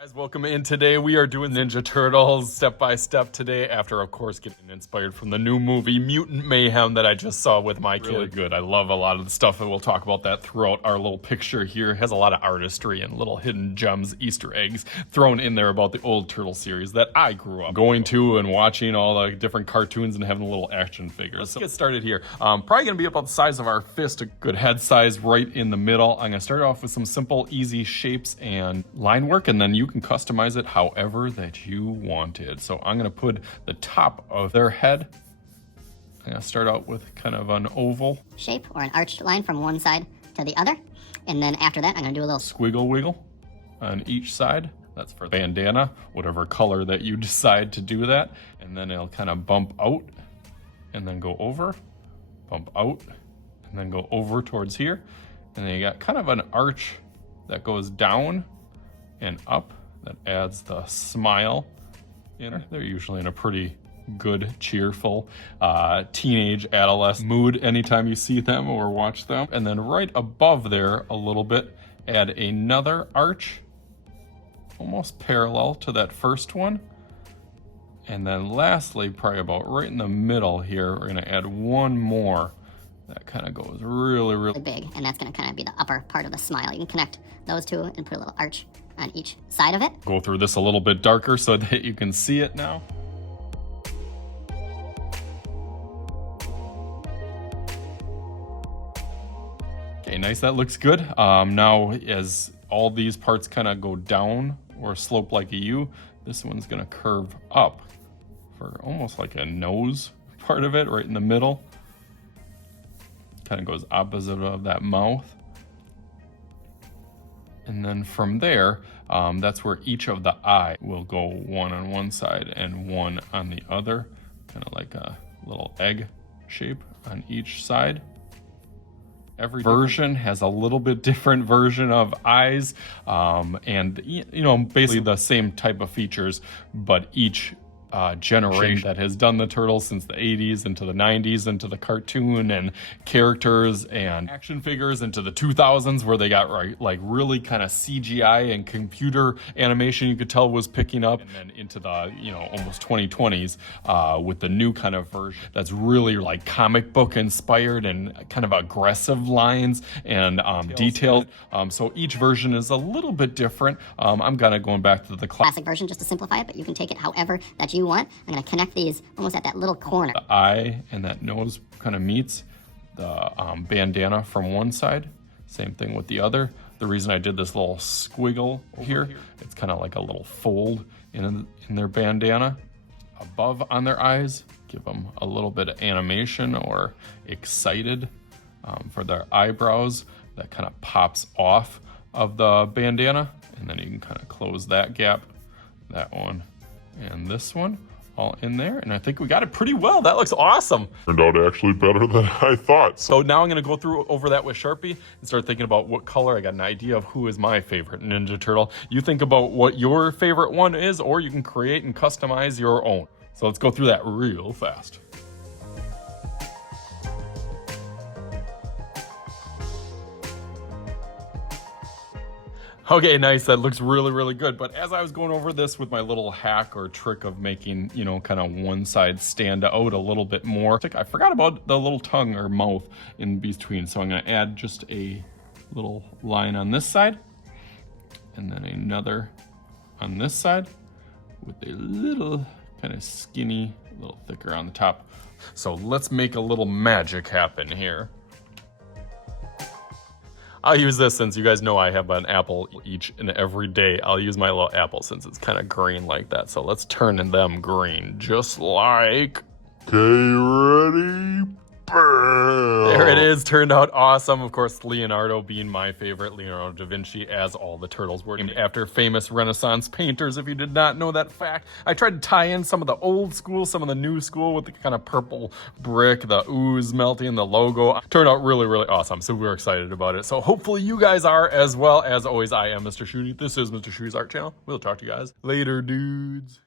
Guys, welcome in. Today we are doing Ninja Turtles step by step today after, of course, getting inspired from the new movie Mutant Mayhem that I just saw with my kid. Really good. I love a lot of the stuff, and we'll talk about that throughout our little picture here. It has a lot of artistry and little hidden gems, Easter eggs thrown in there about the old Turtle series that I grew up going to and watching all the different cartoons and having little action figures. Let's get started here. Probably gonna be about the size of our fist, a good head size right in the middle. I'm gonna start off with some simple, easy shapes and line work, and then you can customize it however that you want it. So I'm gonna put the top of their head. I'm gonna start out with kind of an oval shape or an arched line from one side to the other. And then after that, I'm gonna do a little squiggle wiggle on each side. That's for bandana, whatever color that you decide to do that. And then it'll kind of bump out and then go over, bump out, and then go over towards here. And then you got kind of an arch that goes down and up that adds the smile in. They're usually in a pretty good, cheerful, teenage adolescent mood anytime you see them or watch them. And then right above there a little bit, add another arch, almost parallel to that first one. And then lastly, probably about right in the middle here, we're gonna add one more that kind of goes really big, and that's gonna kind of be the upper part of the smile. You can connect those two and put a little arch on each side of it. Go through this a little bit darker so that you can see it now. Okay, nice, that looks good. Now as all these parts kind of go down or slope like a U, this one's gonna curve up for almost like a nose part of it right in the middle. Kind of goes opposite of that mouth. And then from there, that's where each of the eye will go, one on one side and one on the other, kind of like a little egg shape on each side. Every version has a little bit different version of eyes, and you know, basically the same type of features, but each generation that has done the Turtles since the 80s into the 90s into the cartoon and characters and action figures into the 2000s where they got like really kind of CGI and computer animation you could tell was picking up, and then into the, you know, almost 2020s with the new kind of version that's really like comic book inspired and kind of aggressive lines and detailed. So each version is a little bit different. I'm going back to the classic version just to simplify it, but you can take it however that you want. I'm going to connect these almost at that little corner. The eye and that nose kind of meets the bandana from one side. Same thing with the other. The reason I did this little squiggle here, it's kind of like a little fold in their bandana. Above on their eyes, give them a little bit of animation or excited for their eyebrows. That kind of pops off of the bandana. And then you can kind of close that gap, that one, and this one all in there, and I think we got it pretty well. That looks awesome. Turned out actually better than I thought. So now I'm gonna go through over that with Sharpie and start thinking about what color. I got an idea of who is my favorite Ninja Turtle. You think about what your favorite one is, or you can create and customize your own. So let's go through that real fast. Okay, nice, that looks really good. But as I was going over this with my little hack or trick of making, you know, kind of one side stand out a little bit more, I forgot about the little tongue or mouth in between. So I'm gonna add just a little line on this side and then another on this side with a little kind of skinny, a little thicker on the top. So let's make a little magic happen here. I'll use this since you guys know I have an apple each and every day. I'll use my little apple since it's kind of green like that. So let's turn them green, just like... Okay, ready? Bam! There it is, turned out awesome. Of course, Leonardo being my favorite, Leonardo da Vinci, as all the Turtles were named after famous Renaissance painters, if you did not know that fact. I tried to tie in some of the old school, some of the new school with the kind of purple brick, the ooze melting, the logo. Turned out really awesome, so we're excited about it. So hopefully you guys are as well. As always, I am Mr. Shooty. This is Mr. Shooty's Art Channel. We'll talk to you guys later, dudes.